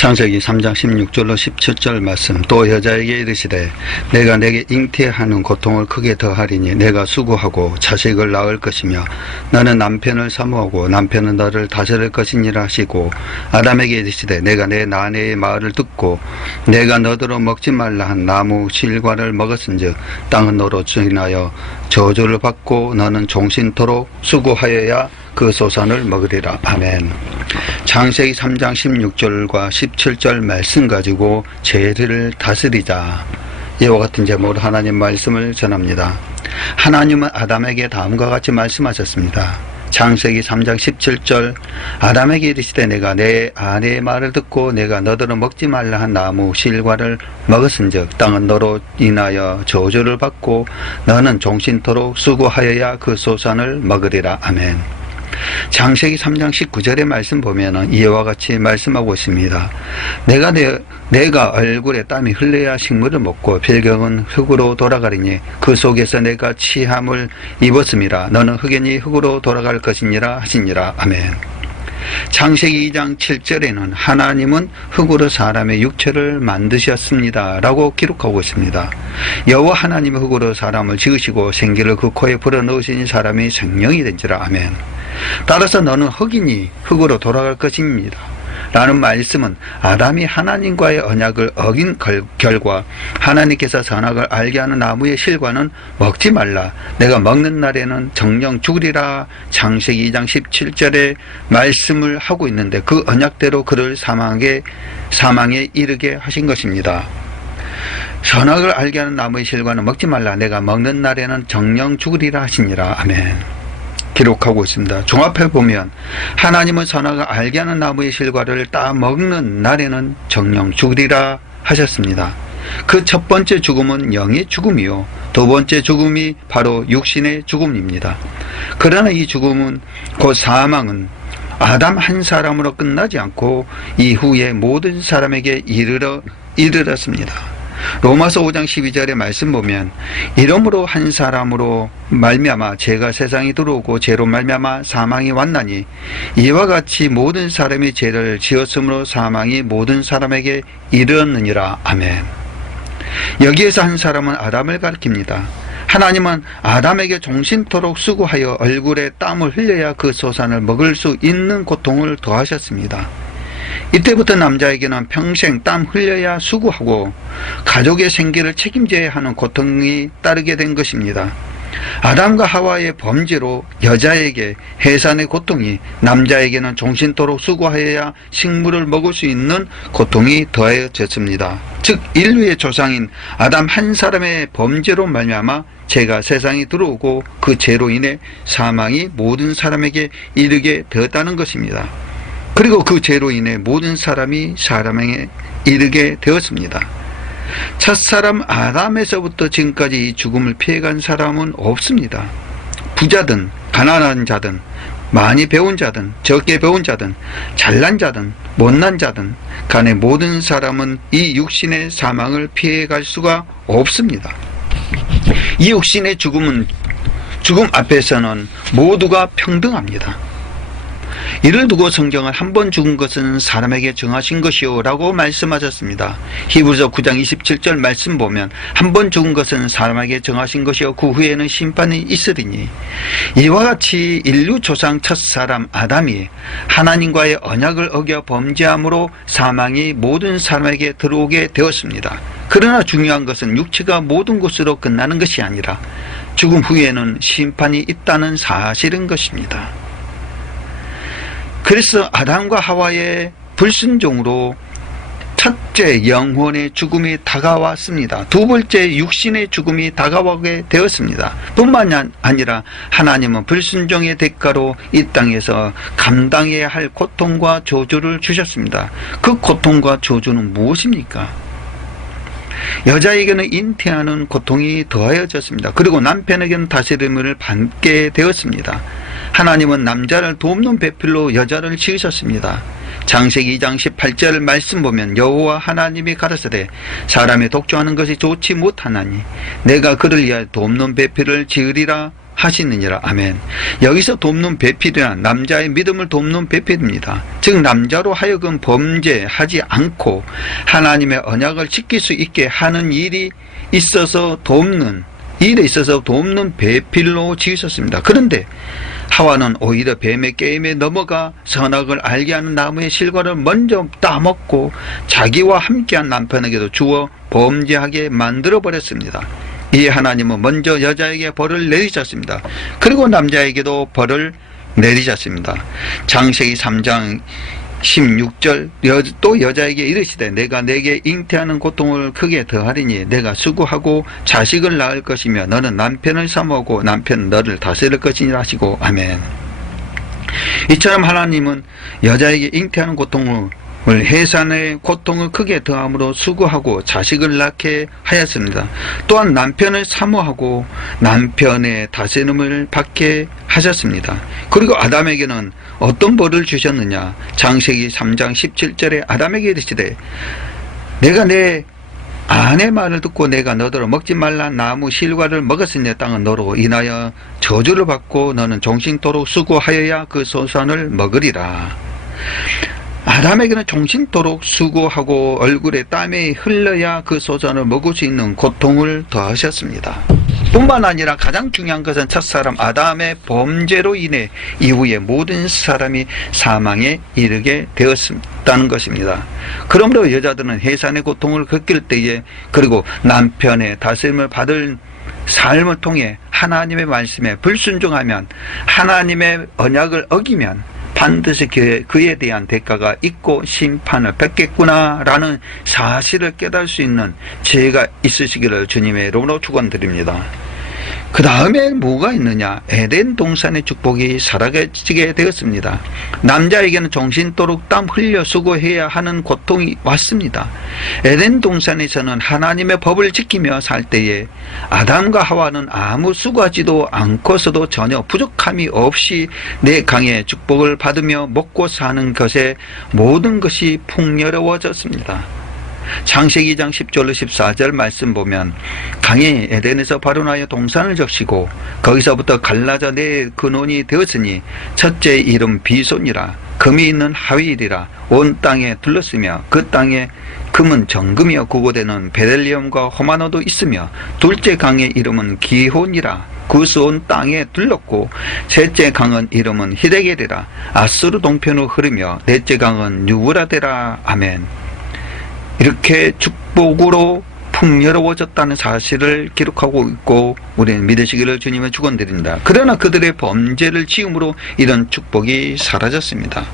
창세기 3장 16절로 17절 말씀. 또 여자에게 이르시되 내가 내게 잉태하는 고통을 크게 더하리니 내가 수고하고 자식을 낳을 것이며 너는 남편을 사모하고 남편은 너를 다스릴 것이니라 하시고 아담에게 이르시되 내가 내 아내의 말을 듣고 내가 너더러 먹지 말라 한 나무 실과를 먹었은즉 땅은 너로 인하여 저주를 받고 너는 종신토록 수고하여야 그 소산을 먹으리라. 아멘. 창세기 3장 16절과 17절 말씀 가지고 죄를 다스리자. 이와 같은 제목으로 하나님 말씀을 전합니다. 하나님은 아담에게 다음과 같이 말씀하셨습니다. 창세기 3장 17절 아담에게 이르시되 내가 내 아내의 말을 듣고 내가 너더러 먹지 말라 한 나무 실과를 먹었은즉 땅은 너로 인하여 저주를 받고 너는 종신토록 수고하여야 그 소산을 먹으리라. 아멘. 창세기 3장 19절의 말씀 보면은 이와 같이 말씀하고 있습니다. 내가 얼굴에 땀이 흘려야 식물을 먹고 필경은 흙으로 돌아가리니 그 속에서 내가 취함을 입었음이라. 너는 흙이니 흙으로 돌아갈 것이니라 하시니라. 아멘. 창세기 2장 7절에는 하나님은 흙으로 사람의 육체를 만드셨습니다 라고 기록하고 있습니다. 여호와 하나님은 흙으로 사람을 지으시고 생기를 그 코에 불어넣으시니 사람이 생명이 된지라. 아멘. 따라서 너는 흙이니 흙으로 돌아갈 것입니다 라는 말씀은 아담이 하나님과의 언약을 어긴 결과 하나님께서 선악을 알게 하는 나무의 실과는 먹지 말라. 내가 먹는 날에는 정령 죽으리라. 창세기 2장 17절의 말씀을 하고 있는데 그 언약대로 그를 사망에 이르게 하신 것입니다. 선악을 알게 하는 나무의 실과는 먹지 말라. 내가 먹는 날에는 정령 죽으리라 하시니라. 아멘. 기록하고 있습니다. 종합해 보면 하나님은 선악을 알게 하는 나무의 실과를 따 먹는 날에는 정령 죽으리라 하셨습니다. 그 첫 번째 죽음은 영의 죽음이요, 두 번째 죽음이 바로 육신의 죽음입니다. 그러나 이 죽음은, 그 사망은 아담 한 사람으로 끝나지 않고 이후에 모든 사람에게 이르렀습니다. 로마서 5장 12절의 말씀 보면 이러므로 한 사람으로 말미암아 죄가 세상에 들어오고 죄로 말미암아 사망이 왔나니 이와 같이 모든 사람이 죄를 지었으므로 사망이 모든 사람에게 이르렀느니라. 아멘. 여기에서 한 사람은 아담을 가리킵니다. 하나님은 아담에게 종신토록 수고하여 얼굴에 땀을 흘려야 그 소산을 먹을 수 있는 고통을 더하셨습니다. 이때부터 남자에게는 평생 땀 흘려야 수고하고 가족의 생계를 책임져야 하는 고통이 따르게 된 것입니다. 아담과 하와의 범죄로 여자에게 해산의 고통이, 남자에게는 종신토록 수고하여야 식물을 먹을 수 있는 고통이 더해졌습니다. 즉 인류의 조상인 아담 한 사람의 범죄로 말미암아 죄가 세상에 들어오고 그 죄로 인해 사망이 모든 사람에게 이르게 되었다는 것입니다. 그리고 그 죄로 인해 모든 사람이 사람에게 이르게 되었습니다. 첫사람 아담에서부터 지금까지 이 죽음을 피해간 사람은 없습니다. 부자든 가난한 자든 많이 배운 자든 적게 배운 자든 잘난 자든 못난 자든 간에 모든 사람은 이 육신의 사망을 피해갈 수가 없습니다. 이 육신의 죽음 앞에서는 모두가 평등합니다. 이를 두고 성경은 한 번 죽은 것은 사람에게 정하신 것이요 라고 말씀하셨습니다. 히브리서 9장 27절 말씀 보면 한 번 죽은 것은 사람에게 정하신 것이요 그 후에는 심판이 있으리니, 이와 같이 인류 조상 첫사람 아담이 하나님과의 언약을 어겨 범죄함으로 사망이 모든 사람에게 들어오게 되었습니다. 그러나 중요한 것은 육체가 모든 것으로 끝나는 것이 아니라 죽음 후에는 심판이 있다는 사실인 것입니다. 그래서 아담과 하와의 불순종으로 첫째 영혼의 죽음이 다가왔습니다. 두 번째 육신의 죽음이 다가오게 되었습니다. 뿐만 아니라 하나님은 불순종의 대가로 이 땅에서 감당해야 할 고통과 저주를 주셨습니다. 그 고통과 저주는 무엇입니까? 여자에게는 잉태하는 고통이 더하여졌습니다. 그리고 남편에게는 다스림을 받게 되었습니다. 하나님은 남자를 돕는 배필로 여자를 지으셨습니다. 창세기 2장 18절 말씀 보면 여호와 하나님이 가라사대 사람이 독주하는 것이 좋지 못하나니 내가 그를 위하여 돕는 배필을 지으리라 하시느니라. 아멘. 여기서 돕는 배필이란 남자의 믿음을 돕는 배필입니다. 즉 남자로 하여금 범죄하지 않고 하나님의 언약을 지킬 수 있게 하는 일에 있어서 돕는 배필로 지으셨습니다. 그런데 하와는 오히려 뱀의 게임에 넘어가 선악을 알게 하는 나무의 실과를 먼저 따먹고 자기와 함께한 남편에게도 주어 범죄하게 만들어버렸습니다. 이에 하나님은 먼저 여자에게 벌을 내리셨습니다. 그리고 남자에게도 벌을 내리셨습니다. 창세기 3장 16절 또 여자에게 이르시되 내가 내게 잉태하는 고통을 크게 더하리니 내가 수고하고 자식을 낳을 것이며 너는 남편을 사모하고 남편은 너를 다스릴 것이니라 하시고. 아멘. 이처럼 하나님은 여자에게 잉태하는 고통을 해산의 고통을 크게 더함으로 수고하고 자식을 낳게 하였습니다. 또한 남편을 사모하고 남편의 다스림을 받게 하셨습니다. 그리고 아담에게는 어떤 벌을 주셨느냐. 창세기 3장 17절에 아담에게 이르시되 내가 내 아내 말을 듣고 내가 너더러 먹지 말라 나무 실과를 먹었으니 땅은 너로 인하여 저주를 받고 너는 종신토록 수고하여야 그 소산을 먹으리라. 아담에게는 종신토록 수고하고 얼굴에 땀이 흘러야 그 소산을 먹을 수 있는 고통을 더하셨습니다. 뿐만 아니라 가장 중요한 것은 첫사람 아담의 범죄로 인해 이후에 모든 사람이 사망에 이르게 되었다는 것입니다. 그러므로 여자들은 해산의 고통을 겪을 때에 그리고 남편의 다스림을 받을 삶을 통해 하나님의 말씀에 불순종하면 하나님의 언약을 어기면 반드시 그에 대한 대가가 있고 심판을 받겠구나라는 사실을 깨달을 수 있는 지혜가 있으시기를 주님의 이름으로 축원드립니다. 그 다음에 뭐가 있느냐. 에덴 동산의 축복이 사라지게 되었습니다. 남자에게는 정신토록 땀 흘려 수고해야 하는 고통이 왔습니다. 에덴 동산에서는 하나님의 법을 지키며 살 때에 아담과 하와는 아무 수고하지도 않고서도 전혀 부족함이 없이 내 강의 축복을 받으며 먹고 사는 것에 모든 것이 풍요로워졌습니다. 창세기 2장 10절로 14절 말씀 보면 강이 에덴에서 발원하여 동산을 적시고 거기서부터 갈라져 내 근원이 되었으니 첫째 이름 비손이라 금이 있는 하윌이라 온 땅에 둘렀으며 그 땅에 금은 정금이여 구고되는 베델리엄과 호마노도 있으며 둘째 강의 이름은 기혼이라 구스 온 땅에 둘렀고 셋째 강은 이름은 히데겔이라 아수르 동편으로 흐르며 넷째 강은 유브라데라. 아멘. 이렇게 축복으로 풍요로워졌다는 사실을 기록하고 있고 우리는 믿으시기를 주님의 축원드립니다. 그러나 그들의 범죄를 지음으로 이런 축복이 사라졌습니다.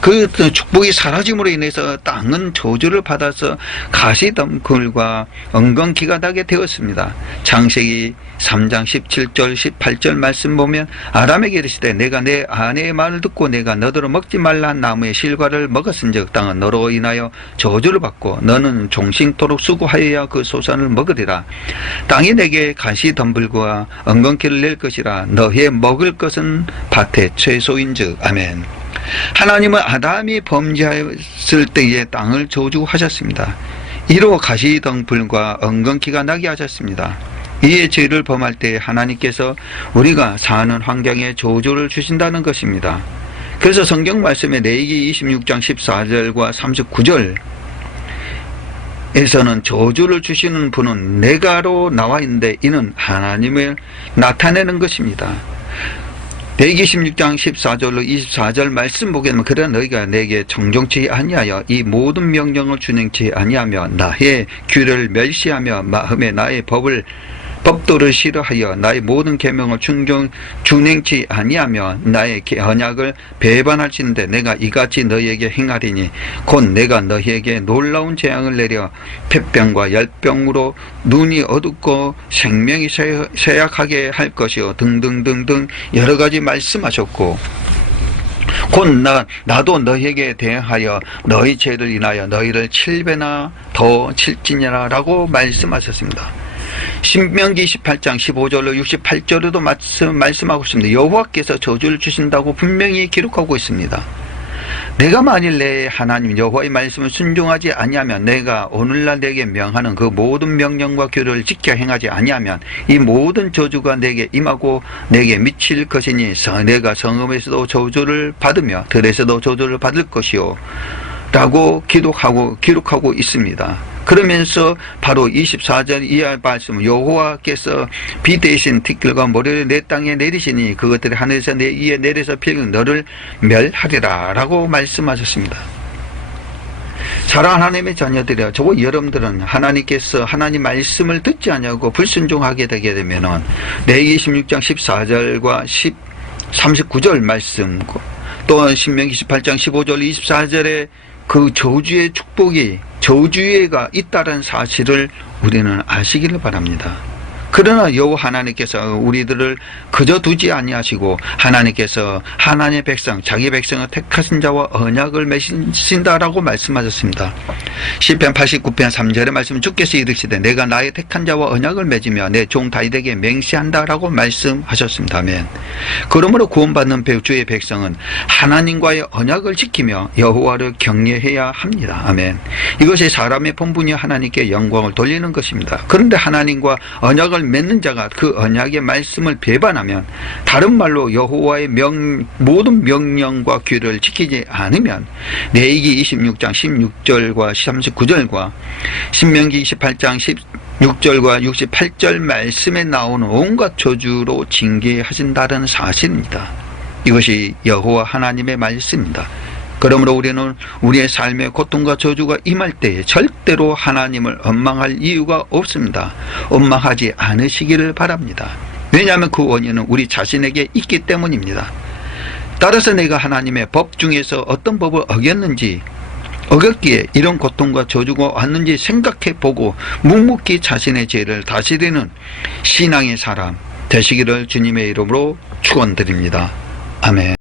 그 축복이 사라짐으로 인해서 땅은 저주를 받아서 가시덤불과 엉겅퀴가 나게 되었습니다. 창세기 3장 17절 18절 말씀 보면 아담에게 이르시되 내가 내 아내의 말을 듣고 내가 너더러 먹지 말라 나무의 실과를 먹었은즉 땅은 너로 인하여 저주를 받고 너는 종신토록 수고하여야 그 소산을 먹으리라. 땅이 내게 가시덤불과 엉겅퀴를 낼 것이라 너의 먹을 것은 밭의 채소인즉. 아멘. 하나님은 아담이 범죄했을 때에 땅을 저주하셨습니다. 이로 가시덤불과 엉겅퀴가 나게 하셨습니다. 이에 죄를 범할 때 하나님께서 우리가 사는 환경에 저주를 주신다는 것입니다. 그래서 성경 말씀에 레위기 26장 14절과 39절에서는 저주를 주시는 분은 내가로 나와 있는데 이는 하나님을 나타내는 것입니다. 레위기 16장 14절로 24절 말씀 보게 되면 그러나 너희가 내게 정정치 아니하여 이 모든 명령을 준행치 아니하며 나의 규례를 멸시하며 마음에 나의 법도를 싫어하여 나의 모든 계명을 준행치 아니하며 나의 언약을 배반할지는데 내가 이같이 너희에게 행하리니 곧 내가 너희에게 놀라운 재앙을 내려 폐병과 열병으로 눈이 어둡고 생명이 쇠약하게 할 것이요 등등등등 여러 가지 말씀하셨고 곧 나도 너희에게 대하여 너희 죄를 인하여 너희를 7배나 더 칠지니라 라고 말씀하셨습니다. 신명기 28장 15절로 68절에도 말씀하고 있습니다. 여호와께서 저주를 주신다고 분명히 기록하고 있습니다. 내가 만일 내 하나님 여호와의 말씀을 순종하지 아니하면, 내가 오늘날 내게 명하는 그 모든 명령과 규례를 지켜 행하지 아니하면 이 모든 저주가 내게 임하고 내게 미칠 것이니 내가 성읍에서도 저주를 받으며 들에서도 저주를 받을 것이요 라고 기록하고 있습니다. 그러면서 바로 24절 이하 말씀, 여호와께서 비 대신 티끌과 모래를 내 땅에 내리시니 그것들이 하늘에서 내 위에 내려서 필 너를 멸하리라 라고 말씀하셨습니다. 사랑하는 하나님의 자녀들이여, 저와 여러분들은 하나님께서 하나님 말씀을 듣지 않냐고 불순종하게 되게 되면은 레위기 16장 14절과 39절 말씀, 또한 신명기 18장 15절 24절에 그 저주의 축복이, 저주가 있다는 사실을 우리는 아시기를 바랍니다. 그러나 여호와 하나님께서 우리들을 그저 두지 아니하시고 하나님께서 하나님의 백성, 자기 백성을 택하신 자와 언약을 맺으신다라고 말씀하셨습니다. 시편 89편 3절의 말씀, 주께서 이르시되 내가 나의 택한 자와 언약을 맺으며 내 종 다윗에게 맹세한다라고 말씀하셨습니다. 아멘. 그러므로 구원받는 주의 백성은 하나님과의 언약을 지키며 여호와를 경외해야 합니다. 아멘. 이것이 사람의 본분이 하나님께 영광을 돌리는 것입니다. 그런데 하나님과 언약을 맺는 자가 그 언약의 말씀을 배반하면, 다른 말로 여호와의 모든 명령과 규례를 지키지 않으면 레위기 26장 16절과 39절과 신명기 28장 16절과 68절 말씀에 나오는 온갖 저주로 징계하신다는 사실입니다. 이것이 여호와 하나님의 말씀입니다. 그러므로 우리는 우리의 삶에 고통과 저주가 임할 때에 절대로 하나님을 원망할 이유가 없습니다. 원망하지 않으시기를 바랍니다. 왜냐하면 그 원인은 우리 자신에게 있기 때문입니다. 따라서 내가 하나님의 법 중에서 어떤 법을 어겼기에 이런 고통과 저주가 왔는지 생각해 보고 묵묵히 자신의 죄를 다스리는 신앙의 사람 되시기를 주님의 이름으로 축원드립니다. 아멘.